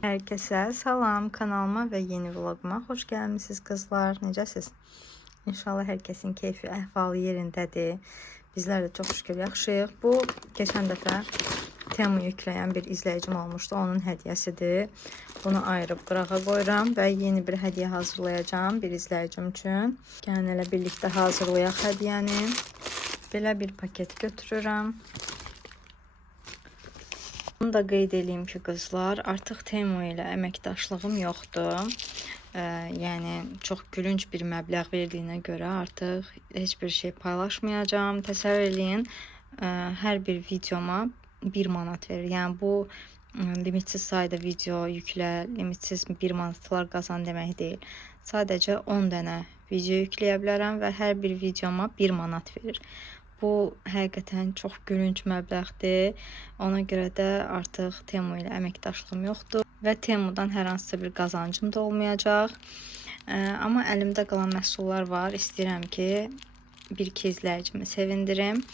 Herkese salam, kanalıma ve yeni vloguma hoş gelmişsiniz kızlar. Necəsiz? İnşallah herkesin keyfi, əhvalı yerindədir. Bizler de çok şükür yaxşıyıq. Bu geçen dəfə Temu yükleyen bir izleyicim olmuştu. Onun hediyesidir. Bunu ayırıp qırağa qoyuram ve yeni bir hediye hazırlayacağım bir izleyicim üçün. Yəni elə birlikte hazırlayaq hediyəni. Belə bir paket götürürəm. Bunu da qeyd edeyim ki qızlar, artıq Temu ilə əməkdaşlığım yoxdur. Yəni çox gülünc bir məbləğ verdiyinə görə artıq heç bir şey paylaşmayacağım. Təsəvvür eləyin, hər bir videoma 1 manat verir. Yəni bu limitsiz sayda video yüklə, limitsiz 1 manatlar qazan demək deyil. Sadəcə 10 dənə video yükləyə bilərəm və hər bir videoma 1 manat verir. Bu həqiqətən çox gülünc məbləğdir. Ona görə də artıq Temu ilə əməkdaşlığım yoxdur və Temudan hər hansısa bir qazancım da olmayacaq. Amma əlimdə qalan məhsullar var. İstəyirəm ki, bir-iki izləyicimi sevindirim.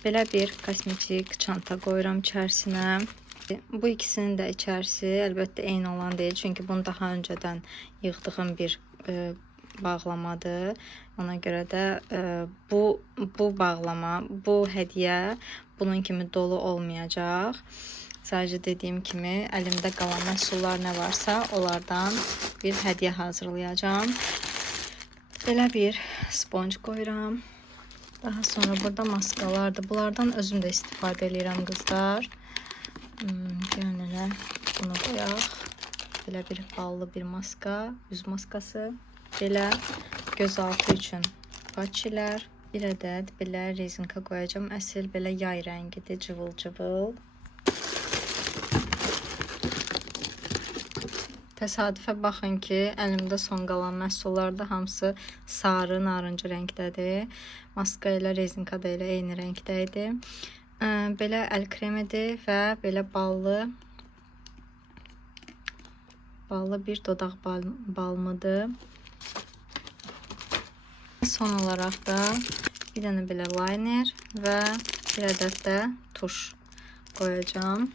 Belə bir kosmetik çanta qoyuram içərisinə. Bu ikisinin də içərisi əlbəttə eyni olan deyil. Çünki bunu daha öncədən yığdığım bir bağlamadır. Ona görə də bu bağlama, bu hediyə bunun kimi dolu olmayacaq. Sadəcə dediyim kimi əlimdə qalan məhsullar nə varsa onlardan bir hediyə hazırlayacağım. Belə bir sponge qoyuram. Daha sonra burada maskalardır. Bunlardan özüm də istifadə edirəm qızlar. Gəlin elə bunu qoyaq. Belə bir ballı bir maska, yüz maskası. Belə gözaltı üçün patçilər. Bir ədəd belə rezinka qoyacağım. Əsl belə yay rəngidir, cıvıl-cıvıl. Təsadüfə baxın ki, əlimdə son qalan məhsullar da hamısı sarı, narıncı rəngdədir. Maska ilə rezinka da elə eyni rəngdə idi. Belə əl kremidir və belə ballı bir dodaq balmıdır. Son olaraq da bir dənə belə liner və bir ədəd də tuş qoyacağım.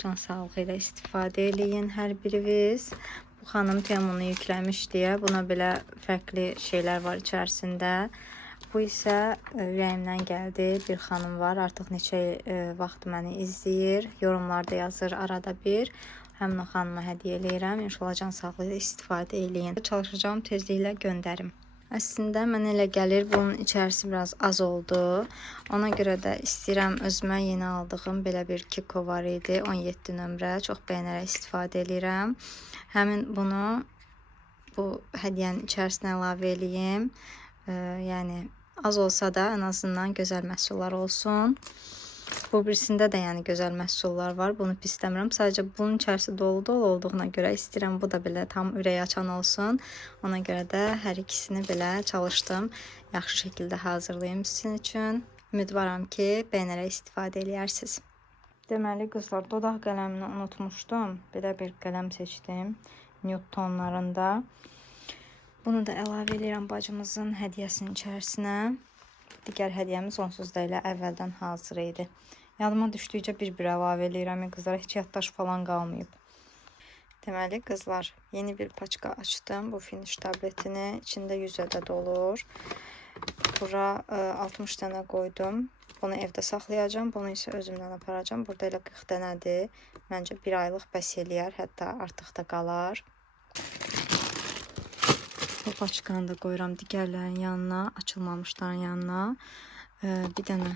Can sağlığı ilə istifadə eləyin hər biriniz. Bu xanım Temunu yükləmiş deyə buna belə fərqli şeylər var içərisində. Bu isə ürəyimdən gəldi. Bir xanım var, artıq neçə vaxt məni izləyir. Yorumlarda yazır arada bir. Həmin o xanıma hədiyyə eləyirəm. İnşallah can sağlığı ilə istifadə eləyin. Çalışacağım tezliklə göndərim. Əslində mənə elə gəlir bunun içərisi biraz az oldu. Ona görə də istəyirəm özümə yeni aldığım belə bir Kiko var idi. 17 nömrə. Çox bəyənərək istifadə eləyirəm. Həmin bunu bu hədiyyənin içərisinə əlavə eləyim. Yəni az olsa da ən azından gözəl məhsullar olsun. Bu birisində də yəni gözəl məhsullar var. Bunu pis istəmirəm. Sadəcə bunun içərisi dolu olduğuna görə istəyirəm bu da belə tam ürək açan olsun. Ona görə də hər ikisini belə çalışdım. Yaxşı şəkildə hazırlayım sizin üçün. Ümidvaram ki, bəyənərək istifadə edərsiniz. Deməli qızlar, dodaq qələmini unutmuşdum. Belə bir qələm seçdim. Nude tonlarında. Bunu da əlavə edirəm bacımızın hədiyyəsinin içərisinə. Digər hədiyyəmiz onsuz da elə əvvəldən hazır idi. Yadıma düşdükcə bir-bir əlavə eləyirəm qızlar. Heç yaddaş falan qalmayıb. Deməli qızlar, yeni bir paçka açdım. Bu finish tabletini. İçində 100 ədəd olur. Bura 60 dənə qoydum. Bunu evdə saxlayacağım. Bunu isə özümdən aparacağım. Burada elə 40 dənədir. Məncə 1 aylıq bəs eləyər. Hətta artıq da qalar. Bu paçkanı da qoyuram digərlərin yanına, açılmamışların yanına. Bir dənə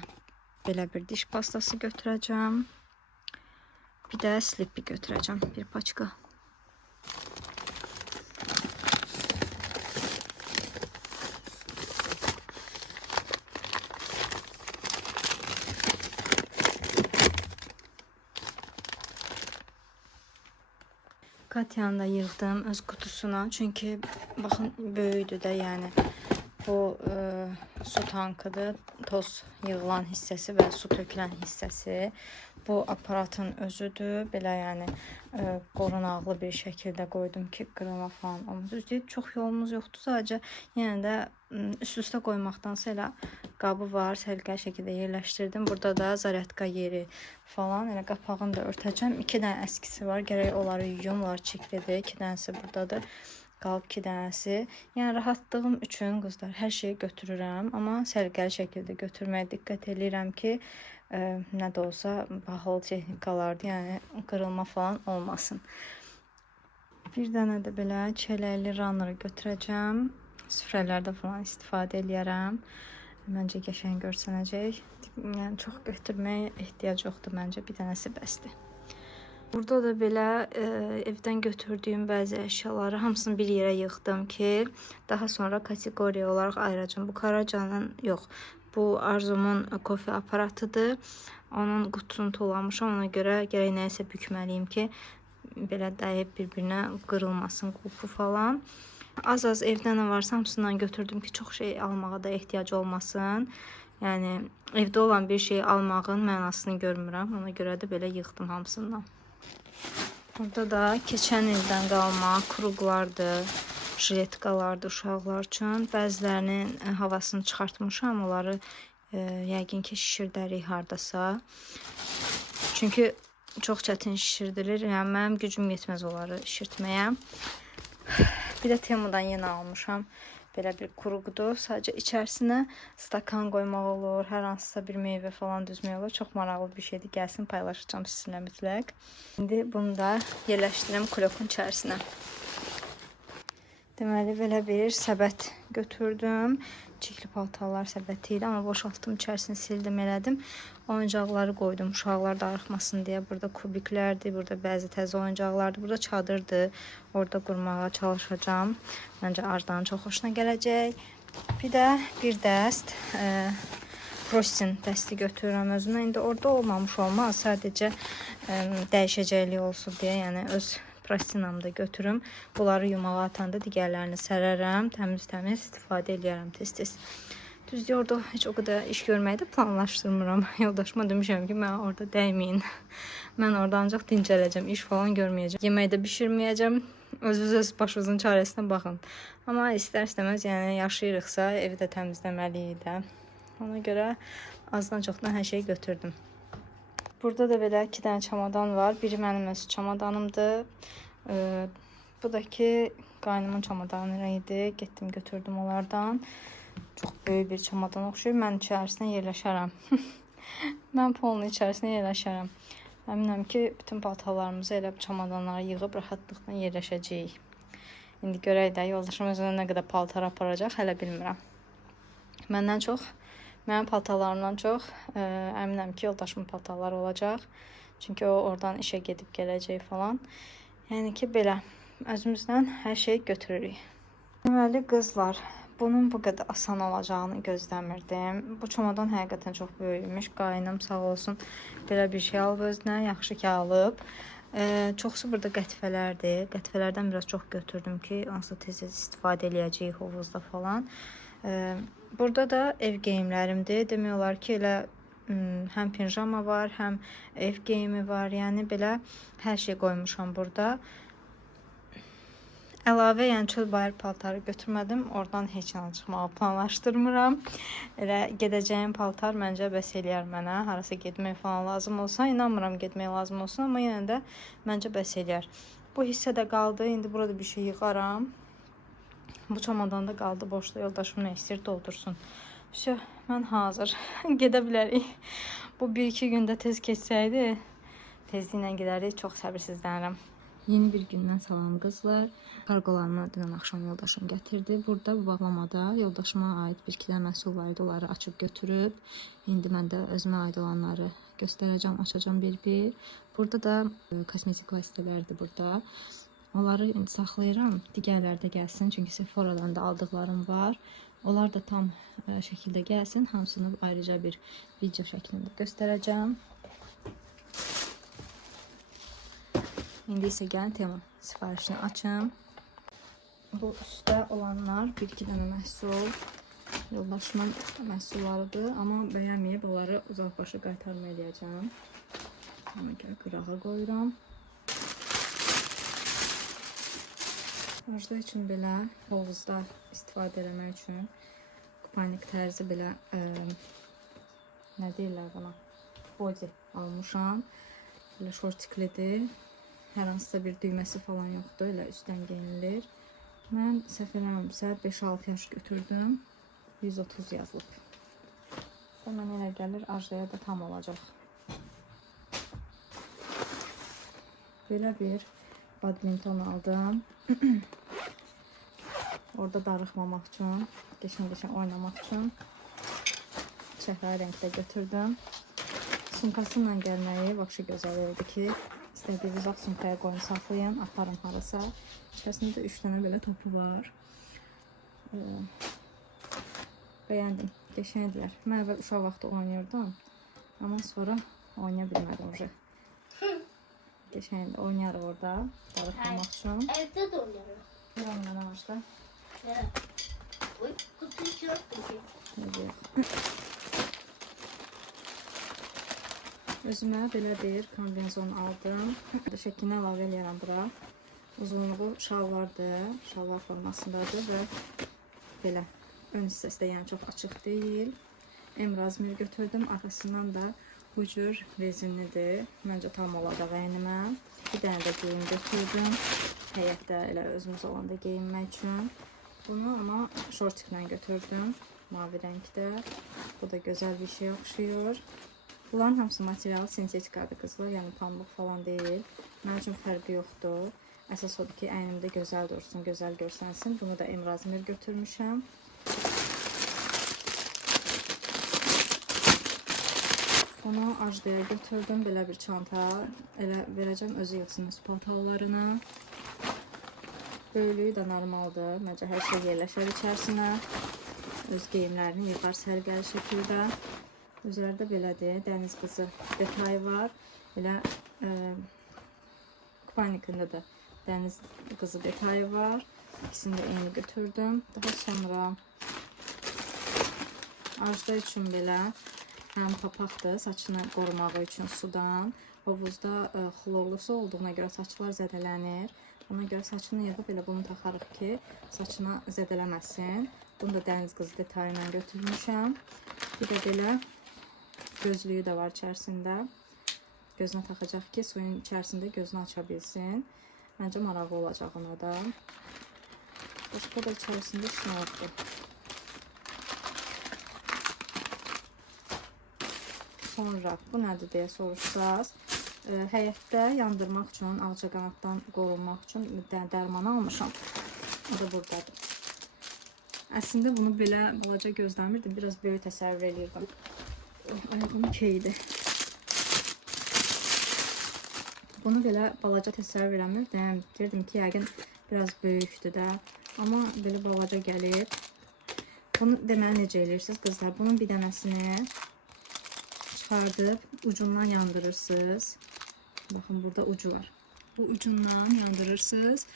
belə bir diş pastası götürəcəm. Bir də slipi götürəcəm, bir paçka. Katyanı da yığdım öz kutusuna. Çünki baxın böyüdür də, yəni bu su tankıdır. Toz yığılan hissəsi və su tökülən hissəsi. Bu aparatın özüdür. Belə yəni qorunaqlı bir şəkildə qoydum ki, qırılma falan olmaz. Düzdür, çox yolumuz yoxdur. Sadəcə yenə də üst-üstə qoymaqdansa elə qabı var, səliqəli şəkildə yerləşdirdim. Burada da zaryadka yeri falan, elə qapağını da örtəcəm. 2 dənə əskisi var. Gərək onları yuyum, onlar çirklidir. 2 dənəsi buradadır. Qalıb 2 dənəsi. Yəni rahatlığım üçün qızlar hər şeyi götürürəm, amma səliqəli şəkildə götürməyə diqqət edirəm ki, nə də olsa bahalı texnikalardır, yəni qırılma falan olmasın. Bir dənə də belə çələkli runner götürəcəm. Süfrələrdə falan istifadə eləyərəm. Məncə qəşəng görsənəcək. Yəni çox götürməyə ehtiyac yoxdur məncə. Bir dənəsi bəsdir. Burada da belə evdən götürdüyüm bəzi əşyaları hamısını bir yerə yığdım ki, daha sonra kateqoriya olaraq ayıracağım. Bu Karacanın, yox, bu Arzumun kofe aparatıdır. Onun qutusunu tolamışam, ona görə gərək nəyisə bükməliyim ki, belə dəyib bir-birinə qırılmasın, qulpu falan. Az-az evdə nə varsa hamısından götürdüm ki, çox şey almağa da ehtiyac olmasın. Yəni evdə olan bir şeyi almağın mənasını görmürəm. Ona görə də belə yığdım hamısından. Burada da keçən ildən qalma kruqlardır, jiletkalardır uşaqlar üçün. Bəzilərinin havasını çıxartmışam, onları yəqin ki şişirdərik hardasa. Çünki çox çətin şişirdilir. Yəni mənim gücüm yetməz onları şişirtməyə. Bir də Temudan yenə almışam. Belə bir kuruqdur. Sadəcə içərisinə stakan qoymaq olur, hər hansısa bir meyvə falan düzmək olur. Çox maraqlı bir şeydir. Gəlsin paylaşacağım sizinlə mütləq. İndi bunu da yerləşdirim kulokun içərisinə. Deməli, belə bir səbət götürdüm. Çirkli paltarlar səbəti ilə, amma boşaltdım, içərisini sildim, elədim. Oyuncaqları qoydum, uşaqlar darıxmasın deyə. Burada kubiklərdir, burada bəzi təzə oyuncaqlardır, burada çadırdır. Orada qurmağa çalışacağım. Məncə Ardanın çox xoşuna gələcək. Bir də bir dəst Frostin dəsti götürürəm özümə. İndi orada olmamış olmaz, sadəcə dəyişəcəklik olsun deyə, yəni öz plastinamda götürüm. Bunları yumağa atanda digərlərini sərərəm. Təmiz-təmiz istifadə edərəm tez-tez. Düzdür, orada heç o qədər iş görməyi də planlaşdırmıram. Yoldaşıma demişəm ki, mən orada dəyməyin. Mən orada ancaq dincələcəm, iş falan görməyəcəm. Yemək də bişirməyəcəm. Özünüz başınızın çarəsinə baxın. Amma istər-istəməz, yəni yaşayırıqsa, evi də təmizləməliyik də. Ona görə azdan çoxdan hər şeyi götürdüm. Burada da belə 2 dənə çamadan var. Biri mənim öz çamadanımdır. Bu da ki qaynımın çamadanı idi. Getdim götürdüm onlardan. Çox böyük bir çamadan oxşuyur. Mən içərisinə yerləşərəm. Mən polun içərisinə yerləşərəm. Əminəm ki, bütün paltarlarımızı elə çamadanlara yığıb rahatlıqla yerləşəcəyik. İndi görək də yoldaşım özünə nə qədər paltar aparacaq, hələ bilmirəm. Mənim paltarlarımdan çox əminəm ki, yoldaşımın paltarları olacaq. Çünki o oradan işə gedib gələcək falan. Yəni ki, belə özümüzdən hər şey götürürük. Deməli, qızlar, bunun bu qədər asan olacağını gözləmirdim. Bu çamadan həqiqətən çox böyükmüş. Qaynım sağ olsun belə bir şey alıb özünə. Yaxşı ki, alıb. Çoxsu burada qətifələrdir. Qətifələrdən biraz çox götürdüm ki, onsuz tez istifadə eləyəcəyik hovuzda falan. Burada da ev geyimlərimdir. Demək olar ki, elə həm pijama var, həm ev geyimi var. Yəni belə hər şey qoymuşam burada. Əlavə, yəni çöl bayır paltarı götürmədim. Oradan heç yana çıxmağı planlaşdırmıram. Elə gedəcəyim paltar məncə bəs eləyər mənə. Harasa getmək falan lazım olsa, inanmıram getmək lazım olsun, amma yenə də məncə bəs eləyər. Bu hissə də qaldı. İndi burada bir şey yığaram. Bu çamadanda qaldı boşda. Yoldaşım nə istəyir doldursun. Mən hazır. Gedə bilərik. Bu 1-2 gündə tez keçsəydi, tezliklə gedərik. Çox səbirsizlənirəm. Yeni bir gündən salam qızlar. Kargolarımı dünən axşam yoldaşım gətirdi. Burada bu bağlamada yoldaşıma aid bir-iki dənə məhsul var idi. Onları açıb götürüb. İndi mən də özümə aid olanları göstərəcəm, açacağım bir-bir. Burada da kosmetik vasitələrdir burada. Onları indi saxlayıram. Digərləri də gəlsin. Çünki Sephora'dan da aldıqlarım var. Onlar da tam şəkildə gəlsin. Hamısını ayrıca bir video şəklində göstərəcəm. İndi isə gəlin Temu sifarişini açım. Bu üstdə olanlar bir-iki dənə məhsul. yoldaşımın məhsullarıdır, amma bəyənməyib onları uzaqbaşı qaytarma eləyəcəm. Ona görə qırağa qoyuram. Arzuda üçün belə hovuzda istifadə eləmək üçün kupanik tərzi belə nə deyirlər buna? Body almışam. Belə şortiklidir. Hər hansısa bir düyməsi falan yoxdur. Elə üstdən geyinilir. Mən səhv eləmirəmsə 5-6 yaş götürdüm. 130 yazılıb. Və mən elə gəlir Ajdaya da tam olacaq. Belə bir badminton aldım. Orada darıxmamaq üçün, geçən oynamaq üçün çəhrayı rəngdə götürdüm. Sumkasıyla gəlməyi vəbşi gözəl oldu ki, istədiyiniz vaxt sumkaya qoyun saxlayın, aparın harasa. İçərisində 3 dənə belə topu var. Bəyəndim, geçəndirlər. Mən əvvəl uşaq vaxtı oynayırdım, amma sonra oynaya bilmədim уже. Geçen de oynarıq orada, darıxmamaq üçün. Evdə də oynarıq. Bir ondan ağaçda. Oy, kutuyu yoxdur. Özümə belə bir kombinezon aldım. Şəklinə əlavə eləyərəm bura. Uzunluğu şalvardır, şalvar formasındadır və belə ön hissəsi də yəni çox açıq deyil. M razmeri götürdüm, arxasından da bu cür rezinlidir. Məncə tam olacaq əynimə. Bir dənə də geyim götürdüm. Həyətdə elə özümüz olanda geyinmək üçün. Bunu ama şortiklə götürdüm. Mavi rəngdə. Bu da gözəl bir şey oxşuyur. Bunların hamısı material sintetikadır qızlar. Yəni pambıq falan deyil. Mənim üçün fərqi yoxdur. Əsas odur ki, əynimdə gözəl dursun, gözəl görsənsin. Bunu da M razmer götürmüşəm. Onu Ajdaya götürdüm. Belə bir çanta. Elə verəcəm, özü yığsın öz paltarlarını. Böyüklüyü də normaldır. Məncə hər şey yerləşər içərisinə. Öz geyimlərini yığar sərgəli şəkildə. Üzərdə belədir. Dəniz qızı detayı var. Elə kupanikində də dəniz qızı detayı var. İkisini də eyni götürdüm. Daha sonra Ajda üçün belə həm papaqdır, saçını qorumağı üçün sudan. Hovuzda xlorlusu olduğuna görə saçlar zədələnir. Ona görə saçını yığıb elə bunu taxarıq ki, saçına zədələməsin. Bunu da dəniz qızı detayı ilə götürmüşəm. Bir də belə gözlüyü də var içərisində. Gözünə taxacaq ki, suyun içərisində gözünü aça bilsin. Məncə maraqlı olacaq ona da. Başqa da içərisində şnordur. Sonra bu nədir deyə soruşsaz, həyətdə yandırmaq üçün, ağcaqanaddan qorunmaq üçün dərman almışam. O da buradadır. Əslində bunu belə balaca gözləmirdim, biraz böyük təsəvvür edirdim. Ayağım keydi. Bunu belə balaca təsəvvür eləmirdim. Deyirdim ki, yəqin biraz böyükdür də. Amma belə balaca gəlir. Bunu deməli necə eləyirsiniz qızlar? Bunun bir dənəsini çıxardıb ucundan yandırırsınız. Bakın burada ucu var. Bu ucundan yandırırsınız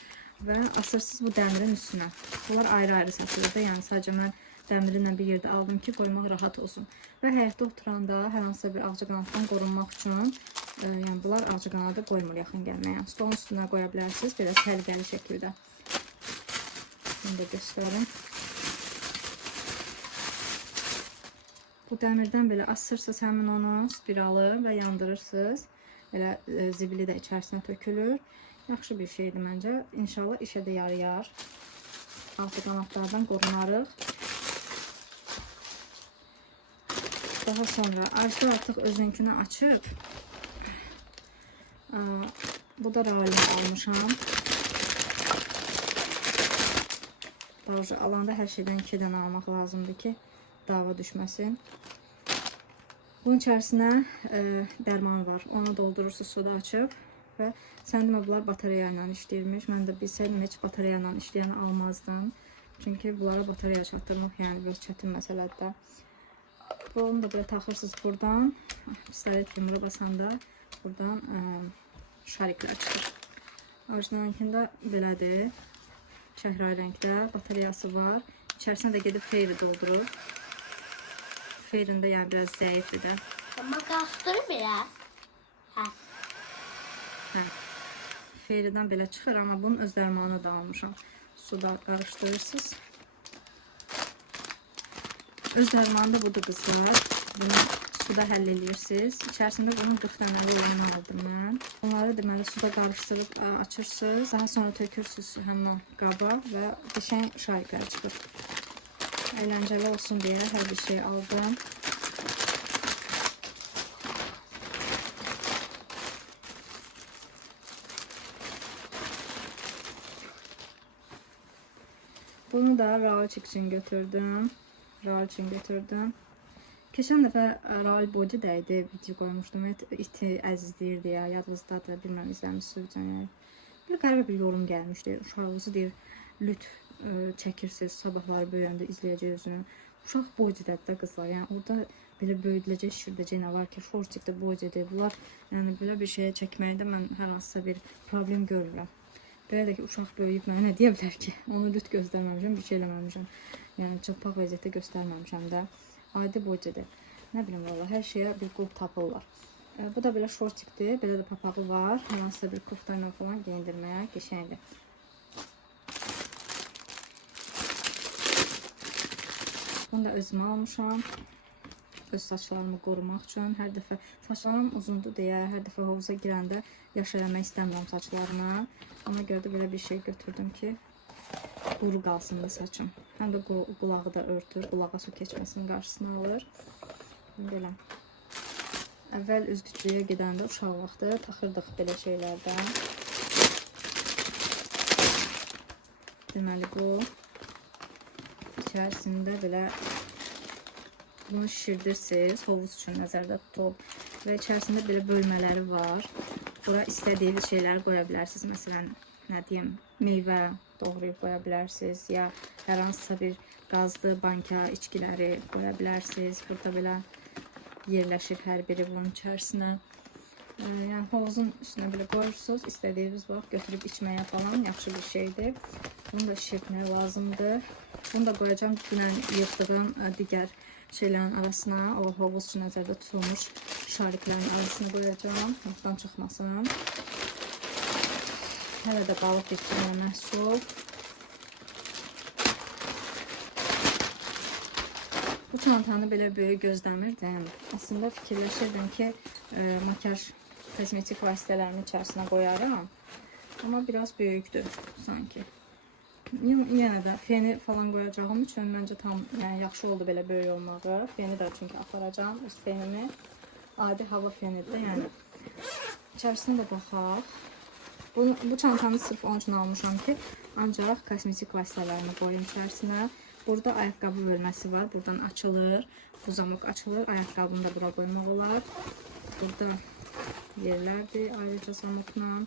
və asırsınız bu dəmirin üstünə. Bunlar ayrı-ayrı satılır da, yəni sadəcə mən dəmirinlə bir yerdə aldım ki, qoymaq rahat olsun. Və həyətdə oturanda hər hansısa bir ağcaqanaddan qorunmaq üçün, yəni bunlar ağcaqanada qoymur yaxın gəlməyə. Stolun üstünə qoya bilərsiniz, belə səliqəli şəkildə. Bunu da göstərim. Bu dəmirdən belə asırsınız həmin onu spiralı və yandırırsınız. Elə zibili də içərisinə tökülür. Yaxşı bir şeydir məncə. İnşallah işə də yarayar. Ağcaqanadlardan qorunarıq. Daha sonra Ajda artıq özünkünü açıb. Bu da ralini almışam. Daha alanda hər şeydən 2 dənə almaq lazımdır ki, dava düşməsin. Bunun içərisinə dərman var. Onu doldurursunuz suda açıb və səndimə bunlar batareya ilə işləyirmiş. Mən də bilsəydim heç batareya ilə işləyəni almazdım. Çünki bunlara batareya çatdırmaq yəni biraz çətin məsələdir. Bunu da belə taxırsınız buradan. Pistolet yumruğa basanda buradan şariklər çıxır. Orijinalinkində belədir. Çəhrayı rəngdə batareyası var. İçərisinə də gedib feyri doldurur. Feyrində yəni biraz zəifdir də. Ama kastırı bile. Ha. Hə. Feyridən belə çıxır, amma bunun öz dərmanını da almışam. Suda qarışdırırsınız. Öz dərmanı da budur qızlar. Bunu suda həll edirsiniz. İçərisində bunun 40 dənəli olanı aldım mən. Onları deməli suda qarışdırıb açırsınız. Daha sonra tökürsünüz həmin o qaba və qəşəng şariklər çıxır. Əyləncəli olsun deyə hər bir şey aldım. Bunu da Raoçik üçün götürdüm. Raul üçün götürdüm. Keçən dəfə Raul Body dəydi, video qoymuşdum. İti əzizləyir deyə, yadınızdadır, bilməm izləmişsiniz. Yəni. Bir qəribə bir yorum gəlmişdi. Uşağınızı deyir, lüt çəkirsiniz, sabahları böyüyəndə izləyəcək özünü. Uşaq body'dədir də qızlar. Yəni orada belə böyüdüləcək, şişirdəcək nə var ki, shortikdə body'dir. Bunlar yəni belə bir şeyə çəkməkdə mən hər hansısa bir problem görürəm. Belə də ki, uşaq böyüyüb mənə nə deyə bilər ki? Onu lüt göstərməmişəm, bir şey eləməmişəm. Yəni çılpaq vəziyyətdə göstərməmişəm də. Adi body'dir. Nə bilim valla, hər şeyə bir qulp tapırlar. Bu da belə shortikdir, belə də papağı var. Hər hansısa bir kofta ilə falan geyindirməyə qəşəngdir. Bunu da özümə almışam. Öz saçlarımı qorumaq üçün. Hər dəfə saçlarım uzundur deyə, hər dəfə hovuza girəndə yaş eləmək istəmirəm saçlarıma. Ona görə də belə bir şey götürdüm ki, quru qalsın da saçım. Həm də qulağı da örtür, qulağa su keçməsinin qarşısını alır. Belə. Əvvəl üzgüçlüyə gedəndə uşaq vaxtı taxırdıq belə şeylərdən. Deməli bu içərisində belə bunu şişirdirsiniz, hovuz üçün nəzərdə tutub və içərisində belə bölmələri var. Bura istədiyiniz şeyləri qoya bilərsiniz. Məsələn, nə deyim, meyvə doğrayıb qoya bilərsiniz ya hər hansısa bir qazlı banka içkiləri qoya bilərsiniz. Burada belə yerləşir hər biri bunun içərisinə. Yəni hovuzun üstünə belə qoyursunuz, istədiyiniz vaxt götürüb içməyə falan yaxşı bir şeydir. Bunu da şişirtmək lazımdır. Bunu da qoyacağım dünən yığdığım digər şeylərin arasına, o hovuz üçün nəzərdə tutulmuş şariklərin arasına qoyacağım, altdan çıxmasın. Hələ də qalıb bir tane məhsul. Bu çantanı belə böyük gözləmirdim. Əslində fikirləşirdim ki, makyaj kozmetik vasitələrini içərisinə qoyarım. Amma biraz böyükdür sanki. Yenə də feni falan qoyacağım üçün məncə tam yaxşı oldu belə böyük olmağı. Feni də çünki aparacağım, öz fenimi. Adi hava fenidir, yəni. İçərisinə də baxaq. Bu çantanı sırf onun üçün almışam ki, ancaq kosmetik vasitələrini qoyum içərisinə. Burada ayaqqabı bölməsi var, buradan açılır. Bu zamok açılır, ayaqqabını da bura qoymaq olar. Burada yerlərdir, ayrıca zamokla.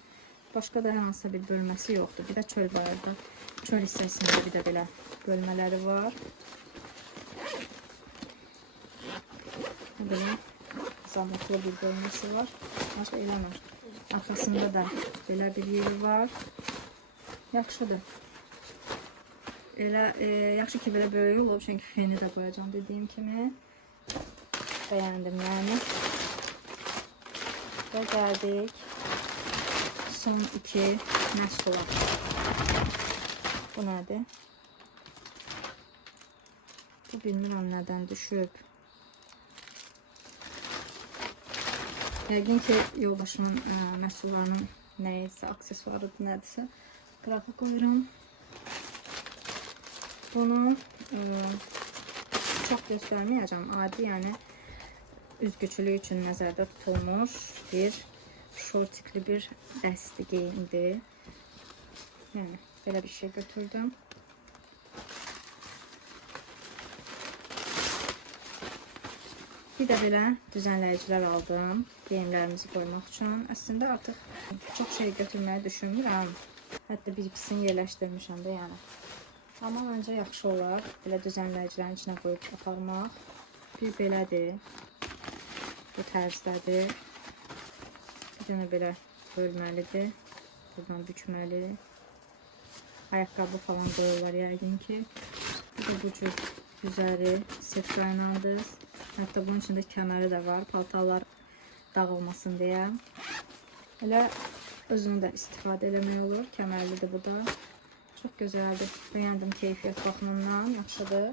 Başqa da hər hansısa bir bölməsi yoxdur. Bir də çöl var orada. Çöl hissəsində bir də belə bölmələri var. Belə zamoklu bir bölməsi var. Başqa eləmir. Arxasında da belə bir yeri var. Yaxşıdır. Elə yaxşı ki belə böyük olub, çünki feni də qoyacağım dediyim kimi. Bəyəndim yəni. Və gəldik son iki məhsula. Bu nədir? Bu bilmirəm nədən düşüb. Yəqin ki, yoldaşımın məhsullarının nəyisə, aksesuarıdır, nədirsə qırağa qoyuram. Bunu çox göstərməyəcəm. Adi, yəni üzgüçülük üçün nəzərdə tutulmuş bir şortikli bir dəsti geyimdir. Yəni, belə bir şey götürdüm. Bir də belə düzənləyicilər aldım, geyimlərimizi qoymaq üçün. Əslində artıq çox şey götürməyi düşünmürəm. Hətta bir ikisini yerləşdirmişəm də yəni. Amma məncə yaxşı olar, belə düzənləyicilərin içinə qoyub aparmaq. Bir belədir, bu tərzdədir. Bir dənə belə bölməlidir, buradan bükməli. Ayaqqabı falan qoyurlar yəqin ki. Bir da bu cür üzəri sefra ilədir. Hətta bunun içində kəməri də var, paltarlar dağılmasın deyə. Elə özünü də istifadə eləmək olur. Kəmərlidir bu da. Çox gözəldir. Bəyəndim keyfiyyət baxımından, yaxşıdır.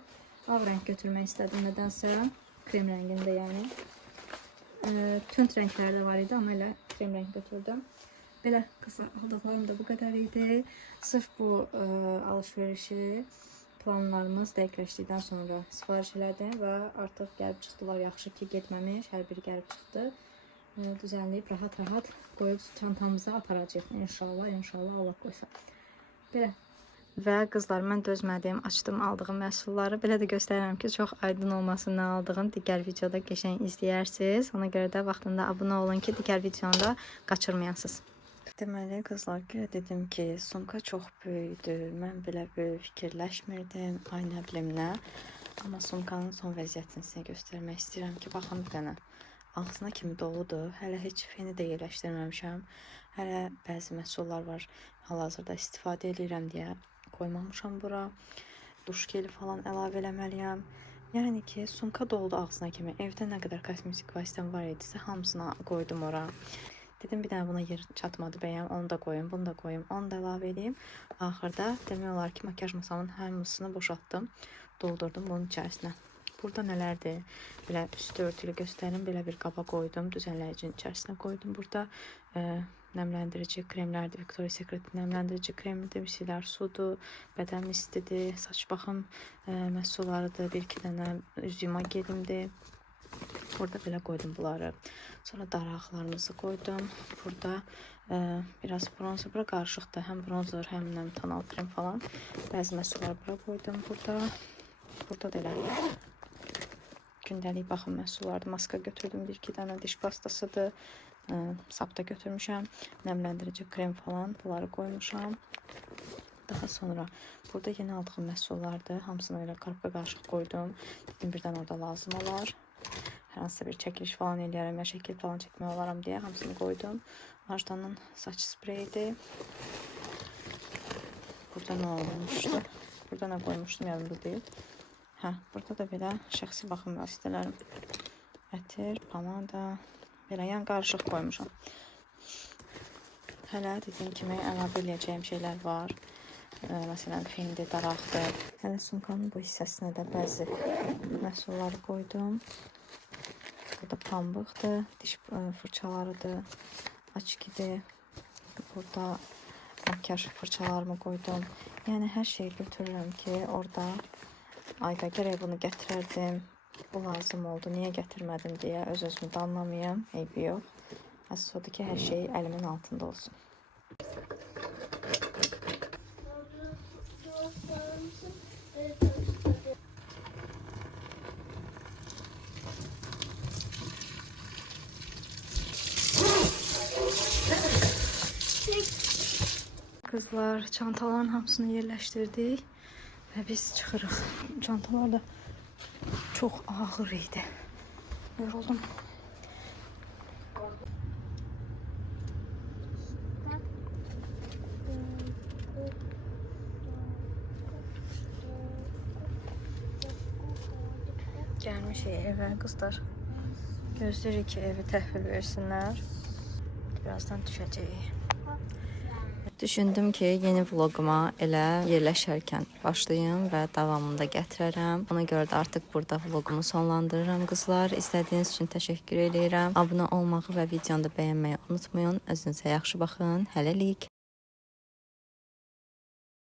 Ağ rəng götürmək istədim nədənsə. Krem rəngində yəni. Tünd rəngləri də var idi, amma elə krem rəng götürdüm. Belə qısa aldıqlarım da bu qədər idi. Sırf bu alışverişi planlarımız dəqiqləşdikdən sonra sifariş elədim və artıq gəlib çıxdılar. Yaxşı ki, getməmiş, hər biri gəlib çıxdı. Düzənləyib rahat-rahat qoyub çantamıza aparacaq. İnşallah, Allah qoysa. Belə. Və qızlar, mən dözmədim, açdım aldığım məhsulları. Belə də göstərirəm ki, çox aydın olmasından aldığım digər videoda qəşəng izləyərsiniz. Ona görə də vaxtında abunə olun ki, digər videonu da qaçırmayasınız. Deməli, qızlar, görə dedim ki, sumka çox böyükdür. Mən belə böyük fikirləşmirdim. Ay, nə bilim nə. Amma sumkanın son vəziyyətini sizə göstərmək istəyirəm ki, baxın bir dənə. Ağzına kimi doludur. Hələ heç feni də yerləşdirməmişəm. Hələ bəzi məhsullar var. Hal-hazırda istifadə edirəm deyə qoymamışam bura. Duş geli falan əlavə eləməliyəm. Yəni ki, sumka doldu ağzına kimi. Evdə nə qədər kosmetik vasitəm var idisə, hamısına qoydum ora. Dedim, bir dənə buna yer çatmadı bəyəm. Onu da qoyum, bunu da qoyum, onu da əlavə edeyim. Axırda demək olar ki, makyaj masamın hamısını boşaltdım. Doldurdum bunun içərisinə. Burada nələrdir? Belə üstü örtülü göstərim. Belə bir qaba qoydum. Düzənləyicinin içərisinə qoydum. Burada nəmləndirici kremlərdir. Victoria's Secret nəmləndirici kremidir. Misilər sudur, bədən mistidir, saç baxım məhsullarıdır. Bir-iki dənə üz yuma gelimdir. Burada belə qoydum bunları. Sonra daraqlarımızı qoydum. Burada biraz bronzer. Bura qarışıqdır. Həm bronzer, həm tonal krem falan. Bəzi məhsulları bura qoydum. Burada da elə gündəlik baxım məhsullardır. Maska götürdüm. Bir-iki dənə diş pastasıdır. Sap da götürmüşəm. Nəmləndirici krem falan. Bunları qoymuşam. Daha sonra burada yeni aldığım məhsullardır. Hamısını elə qarışqa qarışıq qoydum. Dedim, birdən orada lazım olar. Hər hansısa bir çəkiliş falan eləyərəm, ya şəkil falan çəkmək olaram deyə hamısını qoydum. Ajdanın saç spreyidir. Burada nə olmuşdu? Burada nə qoymuşdum, yadımda deyil. Burada da belə şəxsi baxım vasitələrim. Ətir, pomada, belə yan qarışıq qoymuşam. Hələ dediyim kimi əlavə eləyəcəyim şeylər var. Məsələn, fendir, daraqdır. Hələ sumkanın bu hissəsinə də bəzi məhsulları qoydum. Burada pambıqdır, diş fırçalarıdır, açkidir. Burada makyaj fırçalarımı qoydum. Yəni, hər şeyi götürürəm ki, orada ayda gərək bunu gətirərdim. Bu lazım oldu, niyə gətirmədim deyə öz-özümü də anlamayım, eybi yox. Əsas odur ki, hər şey əlimin altında olsun. Kızlar, çantaların hamısını yerləşdirdik və biz çıxırıq. Çantalar da çox ağır idi. Yoruldum. Gəlmişik evə qızlar. Gözləyirik ki, evi təhvil versinlər. Birazdan düşəcəyik. Düşündüm ki, yeni vloguma elə yerləşərkən başlayım və davamında gətirərəm. Ona görə də artıq burada vlogumu sonlandırıram qızlar. İzlədiyiniz üçün təşəkkür edirəm. Abunə olmağı və videonu da bəyənməyi unutmayın. Özünüzə yaxşı baxın. Hələlik.